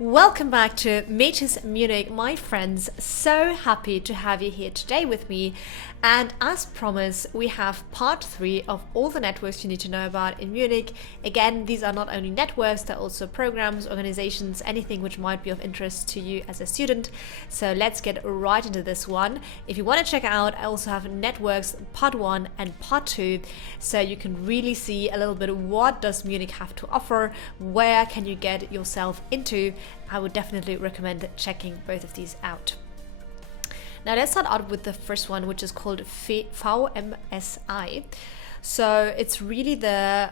Welcome back to Mages Munich, my friends. So happy to have you here today with me. And as promised, we have part 3 of all the networks you need to know about in Munich. Again, these are not only networks, they're also programs, organizations, anything which might be of interest to you as a student. So let's get right into this one. If you want to check out, I also have networks part 1 and part 2, so you can really see a little bit of what does Munich have to offer, where can you get yourself into. I would definitely recommend checking both of these out. Now let's start out with the first one, which is called VMSI. So it's really the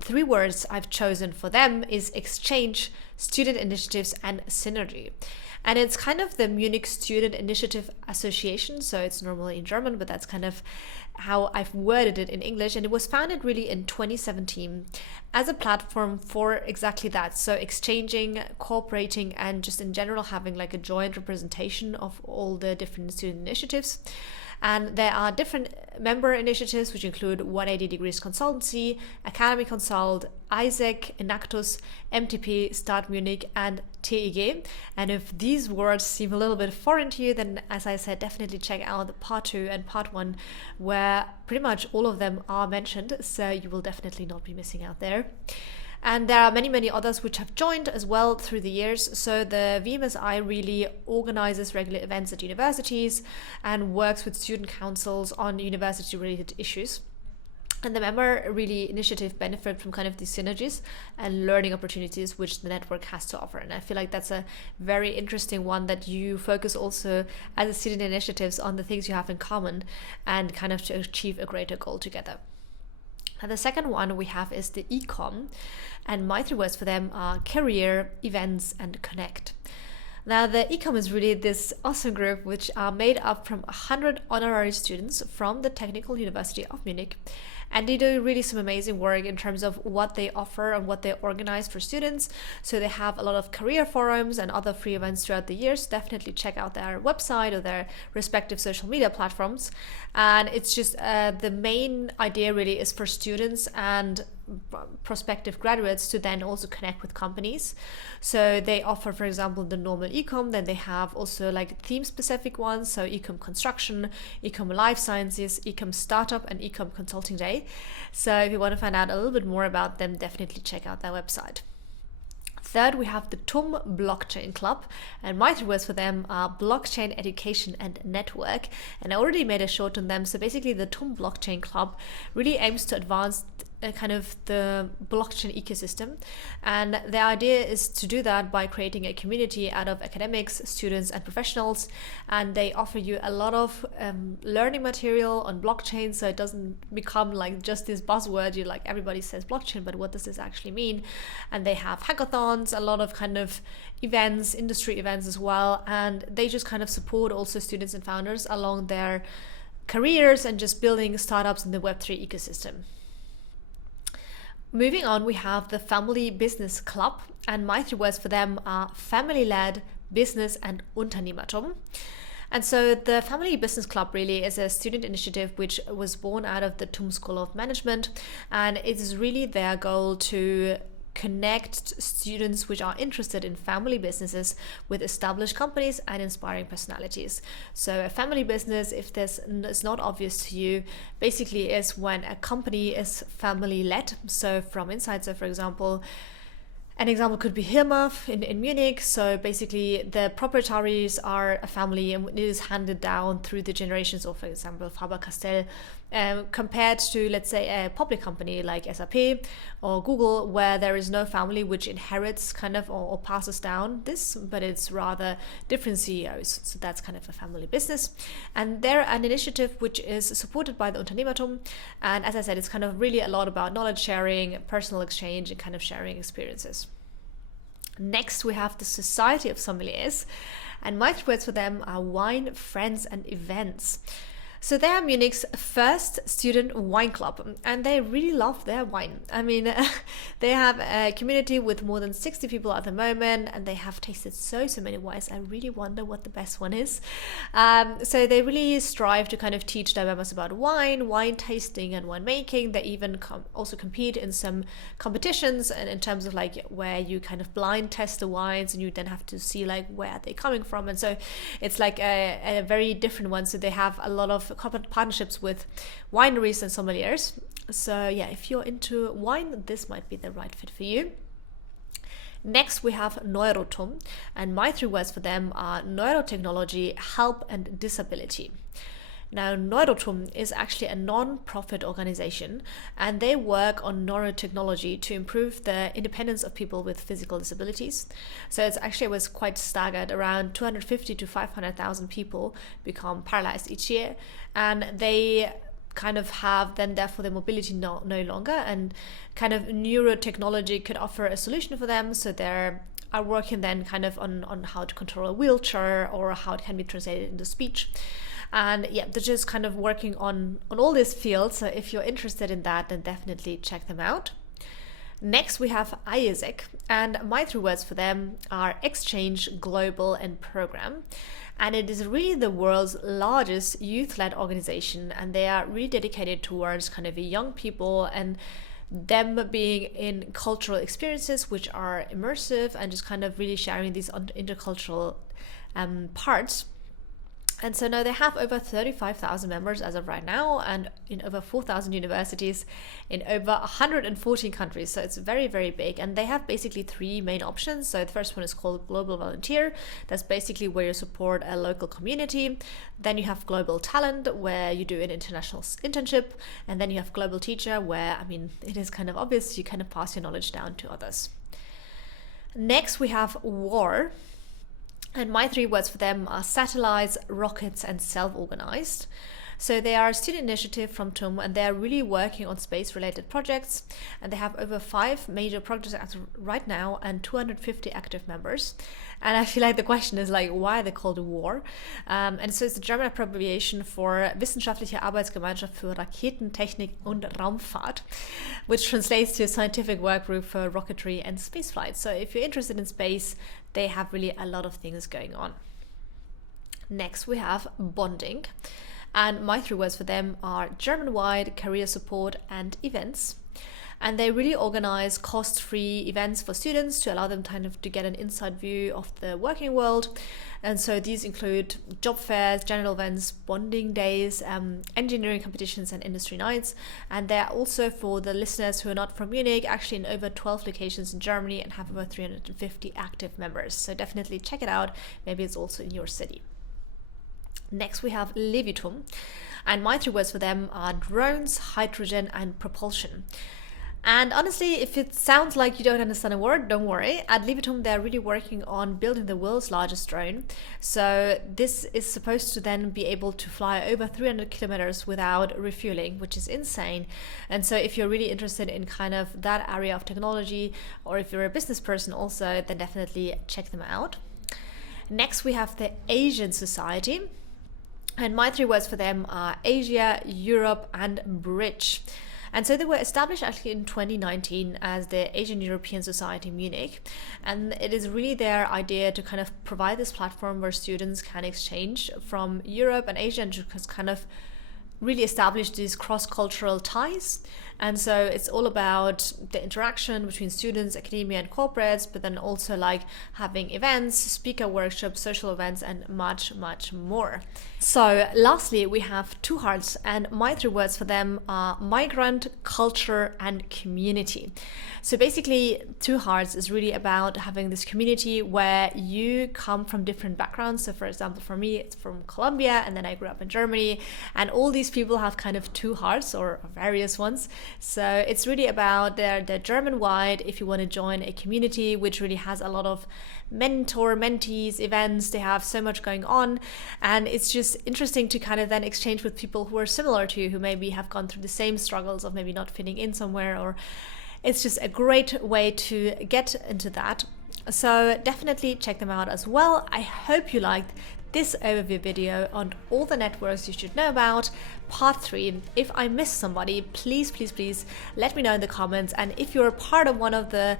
3 words I've chosen for them is exchange, student initiatives, and synergy. And it's kind of the Munich Student Initiative Association, so it's normally in German, but that's kind of how I've worded it in English. And it was founded really in 2017 as a platform for exactly that. So exchanging, cooperating, and just in general having like a joint representation of all the different student initiatives. And there are different member initiatives, which include 180 Degrees Consultancy, Academy Consult, IKOM, Enactus, MTP, Start Munich, and TEG. And if these words seem a little bit foreign to you, then as I said, definitely check out the part 2 and part 1, where pretty much all of them are mentioned. So you will definitely not be missing out there. And there are many, many others which have joined as well through the years. So the VMSI really organizes regular events at universities and works with student councils on university-related issues. And the member really initiative benefit from kind of these synergies and learning opportunities which the network has to offer. And I feel like that's a very interesting one, that you focus also as a student initiatives on the things you have in common and kind of to achieve a greater goal together. And the second one we have is the IKOM, and my 3 words for them are career, events, and connect. Now the IKOM is really this awesome group which are made up from 100 honorary students from the Technical University of Munich. And they do really some amazing work in terms of what they offer and what they organize for students. So they have a lot of career forums and other free events throughout the years. Definitely check out their website or their respective social media platforms. And it's just the main idea really is for students and prospective graduates to then also connect with companies. So they offer, for example, the normal IKOM, then they have also like theme specific ones, so IKOM Construction, IKOM Life Sciences, IKOM Startup, and IKOM Consulting Day. So if you want to find out a little bit more about them, definitely check out their website. Third, we have the TUM Blockchain Club, and my 3 words for them are blockchain education and network. And I already made a short on them. So basically the TUM Blockchain Club really aims to advance kind of the blockchain ecosystem, and the idea is to do that by creating a community out of academics, students, and professionals. And they offer you a lot of learning material on blockchain, so it doesn't become like just this buzzword. You like, everybody says blockchain, but what does this actually mean? And they have hackathons, a lot of kind of events, industry events as well, and they just kind of support also students and founders along their careers and just building startups in the Web3 ecosystem. Moving on, we have the Family Business Club, and my 3 words for them are family-led, business, and Unternehmertum. And so the Family Business Club really is a student initiative which was born out of the TUM School of Management, and it is really their goal to connect students which are interested in family businesses with established companies and inspiring personalities. So a family business, if this is not obvious to you, basically is when a company is family led, so from inside. So for example, an example could be Hirma in Munich. So basically the proprietaries are a family and it is handed down through the generations. Or for example, Faber-Castell, compared to, let's say, a public company like SAP or Google, where there is no family which inherits kind of or passes down this, but it's rather different CEOs. So that's kind of a family business. And they're an initiative which is supported by the Unternehmertum. And as I said, it's kind of really a lot about knowledge sharing, personal exchange, and kind of sharing experiences. Next, we have the Society of Sommeliers, and my 3 words for them are wine, friends, and events. So they are Munich's first student wine club, and they really love their wine. I mean, they have a community with more than 60 people at the moment, and they have tasted so many wines. I really wonder what the best one is. So they really strive to kind of teach their members about wine tasting and winemaking. They even also compete in some competitions, and in terms of like where you kind of blind test the wines, and you then have to see like where they're coming from. And so it's like a very different one. So they have a lot of corporate partnerships with wineries and sommeliers. So yeah, if you're into wine, this might be the right fit for you. Next, we have NeuroTUM, and my 3 words for them are neurotechnology, help, and disability. Now, NeuroTUM is actually a non-profit organization, and they work on neurotechnology to improve the independence of people with physical disabilities. So it was quite staggered. Around 250 to 500,000 people become paralyzed each year, and they kind of have then therefore their mobility no longer, and kind of neurotechnology could offer a solution for them. So they're working then kind of on how to control a wheelchair, or how it can be translated into speech. And yeah, they're just kind of working on all these fields. So if you're interested in that, then definitely check them out. Next, we have IKOM, and my 3 words for them are exchange, global, and program. And it is really the world's largest youth-led organization, and they are really dedicated towards kind of young people and them being in cultural experiences which are immersive, and just kind of really sharing these intercultural parts. And so now they have over 35,000 members as of right now, and in over 4,000 universities in over 114 countries. So it's very, very big. And they have basically 3 main options. So the first one is called Global Volunteer. That's basically where you support a local community. Then you have Global Talent, where you do an international internship. And then you have Global Teacher, where, I mean, it is kind of obvious, you kind of pass your knowledge down to others. Next, we have WARR. And my 3 words for them are satellites, rockets, and self-organized. So they are a student initiative from TUM, and they're really working on space-related projects. And they have over 5 major projects right now and 250 active members. And I feel like the question is like, why are they called WARR? And so it's the German abbreviation for Wissenschaftliche Arbeitsgemeinschaft für Raketentechnik und Raumfahrt, which translates to a scientific work group for rocketry and spaceflight. So if you're interested in space, they have really a lot of things going on. Next, we have bonding. And my 3 words for them are German-wide, career support, and events. And they really organize cost-free events for students to allow them kind of to get an inside view of the working world. And so these include job fairs, general events, bonding days, engineering competitions, and industry nights. And they're also, for the listeners who are not from Munich, actually in over 12 locations in Germany, and have over 350 active members. So definitely check it out. Maybe it's also in your city. Next, we have LEVITUM, and my 3 words for them are drones, hydrogen, and propulsion. And honestly, if it sounds like you don't understand a word, don't worry. At LEVITUM, they're really working on building the world's largest drone. So this is supposed to then be able to fly over 300 kilometers without refueling, which is insane. And so if you're really interested in kind of that area of technology, or if you're a business person also, then definitely check them out. Next, we have the Asian Society. And my 3 words for them are Asia, Europe, and Bridge. And so they were established actually in 2019 as the Asian European Society Munich. And it is really their idea to kind of provide this platform where students can exchange from Europe and Asia, and just kind of really establish these cross-cultural ties. And so it's all about the interaction between students, academia, and corporates, but then also like having events, speaker workshops, social events, and much, much more. So lastly, we have 2 hearts, and my 3 words for them are migrant, culture, and community. So basically, 2 hearts is really about having this community where you come from different backgrounds. So for example, for me, it's from Colombia, and then I grew up in Germany, and all these people have kind of 2 hearts, or various ones. So it's really about their German-wide, if you want to join a community which really has a lot of mentees, events. They have so much going on, and it's just interesting to kind of then exchange with people who are similar to you, who maybe have gone through the same struggles of maybe not fitting in somewhere, or it's just a great way to get into that. So definitely check them out as well. I hope you liked this overview video on all the networks you should know about. Part 3. If I missed somebody, please let me know in the comments. And if you're a part of one of the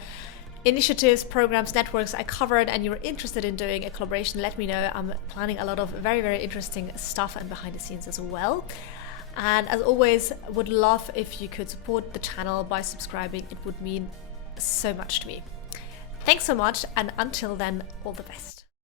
initiatives, programs, networks I covered and you're interested in doing a collaboration, let me know. I'm planning a lot of very interesting stuff and behind the scenes as well. And as always, would love if you could support the channel by subscribing. It would mean so much to me. Thanks so much, and until then, all the best.